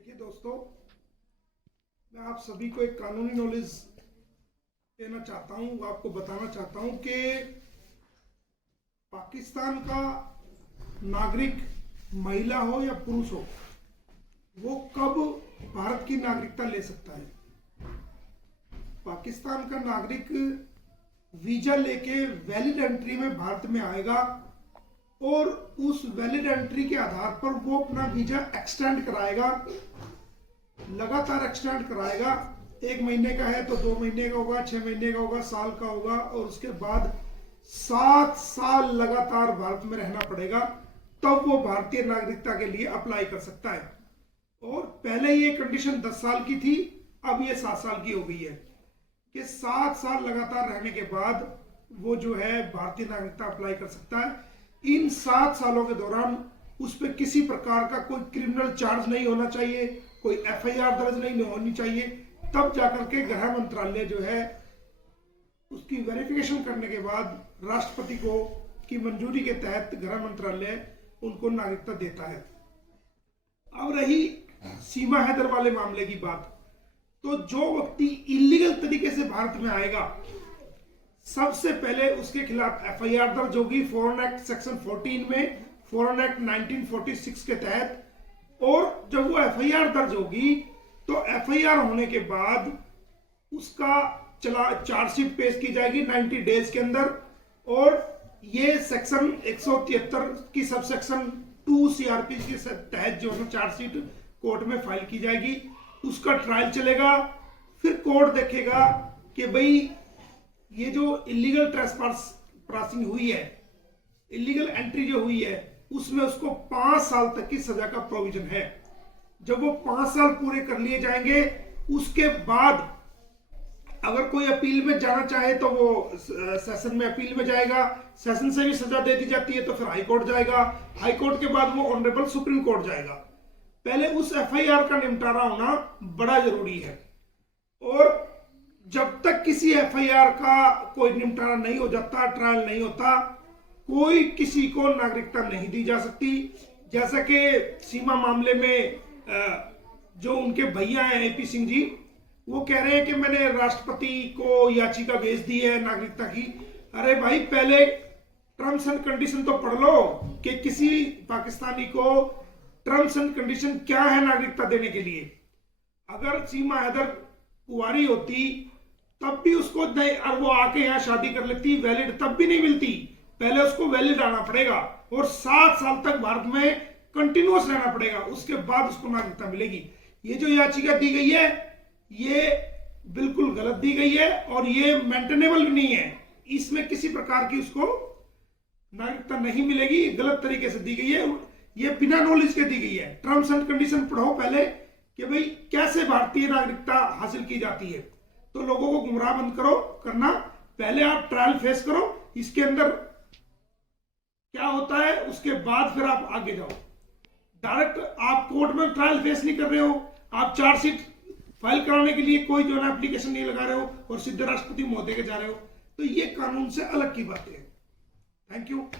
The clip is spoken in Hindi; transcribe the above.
देखिए दोस्तों, मैं आप सभी को एक कानूनी नॉलेज देना चाहता हूं, आपको बताना चाहता हूं कि पाकिस्तान का नागरिक महिला हो या पुरुष हो, वो कब भारत की नागरिकता ले सकता है। पाकिस्तान का नागरिक वीजा लेके वैलिड एंट्री में भारत में आएगा और उस वैलिड एंट्री के आधार पर वो अपना वीजा एक्सटेंड कराएगा, लगातार एक्सटेंड कराएगा। 1 महीने का है तो 2 महीने का होगा, 6 महीने का होगा, साल का होगा, और उसके बाद 7 साल लगातार भारत में रहना पड़ेगा, तब वो भारतीय नागरिकता के लिए अप्लाई कर सकता है। और पहले ये कंडीशन 10 साल की थी, अब ये 7 साल की हो गई है कि 7 साल लगातार रहने के बाद वो जो है भारतीय नागरिकता अप्लाई कर सकता है। इन 7 सालों के दौरान उस पर किसी प्रकार का कोई क्रिमिनल चार्ज नहीं होना चाहिए, कोई FIR दर्ज नहीं होनी चाहिए। तब जाकर के गृह मंत्रालय जो है उसकी वेरिफिकेशन करने के बाद राष्ट्रपति को की मंजूरी के तहत गृह मंत्रालय उनको नागरिकता देता है। अब रही सीमा हैदर वाले मामले की बात, तो जो व्यक्ति इलीगल तरीके से भारत में आएगा, सबसे पहले उसके खिलाफ FIR दर्ज होगी फॉरेन एक्ट सेक्शन 14 में, फॉरेन एक्ट 1946 के तहत। और जब वो FIR दर्ज होगी तो FIR होने के बाद उसका चार्जशीट पेश की जाएगी 90 डेज के अंदर, और ये सेक्शन 173 की सबसेक्शन 2 CRP के तहत जो है चार्जशीट कोर्ट में फाइल की जाएगी। उसका ट्रायल चलेगा, फिर कोर्ट देखेगा कि भाई ये जो इलीगल ट्रेसपासिंग हुई है, इलीगल एंट्री जो हुई है, उसमें उसको 5 साल तक की सजा का प्रोविजन है। जब वो 5 साल पूरे कर लिए जाएंगे, उसके बाद अगर कोई अपील में जाना चाहे तो वो सेशन में अपील में जाएगा, सेशन से भी सजा दे दी जाती है तो फिर हाई कोर्ट जाएगा, हाई कोर्ट के बाद वो ऑनरेबल सुप्रीम कोर्ट जाएगा। पहले उस FIR का निपटारा होना बड़ा जरूरी है, और जब तक किसी FIR का कोई निपटारा नहीं हो जाता, ट्रायल नहीं होता, कोई किसी को नागरिकता नहीं दी जा सकती। जैसा कि सीमा मामले में जो उनके भैया हैं AP सिंह जी, वो कह रहे हैं कि मैंने राष्ट्रपति को याचिका भेज दी है नागरिकता की। अरे भाई, पहले टर्म्स एंड कंडीशन तो पढ़ लो कि किसी पाकिस्तानी को टर्म्स एंड कंडीशन क्या है नागरिकता देने के लिए। अगर सीमा हैदर कुंवारी होती तब भी उसको नहीं, और वो आके यहाँ शादी कर लेती, वैलिड तब भी नहीं मिलती। पहले उसको वैलिड आना पड़ेगा और 7 साल तक भारत में कंटिन्यूअस रहना पड़ेगा, उसके बाद उसको नागरिकता मिलेगी। ये जो याचिका दी गई है, ये बिल्कुल गलत दी गई है और ये मेंटेनेबल भी नहीं है। इसमें किसी प्रकार की उसको नागरिकता नहीं मिलेगी, गलत तरीके से दी गई है, ये बिना नॉलेज के दी गई है। टर्म्स एंड कंडीशन पढ़ो पहले कि भाई कैसे भारतीय नागरिकता हासिल की जाती है। तो लोगों को गुमराह बंद करो करना, पहले आप ट्रायल फेस करो, इसके अंदर क्या होता है उसके बाद फिर आप आगे जाओ। डायरेक्ट आप कोर्ट में ट्रायल फेस नहीं कर रहे हो, आप चार्जशीट फाइल कराने के लिए कोई जो है एप्लीकेशन नहीं लगा रहे हो और सीधे राष्ट्रपति महोदय के जा रहे हो, तो ये कानून से अलग की बातें हैं। Thank you.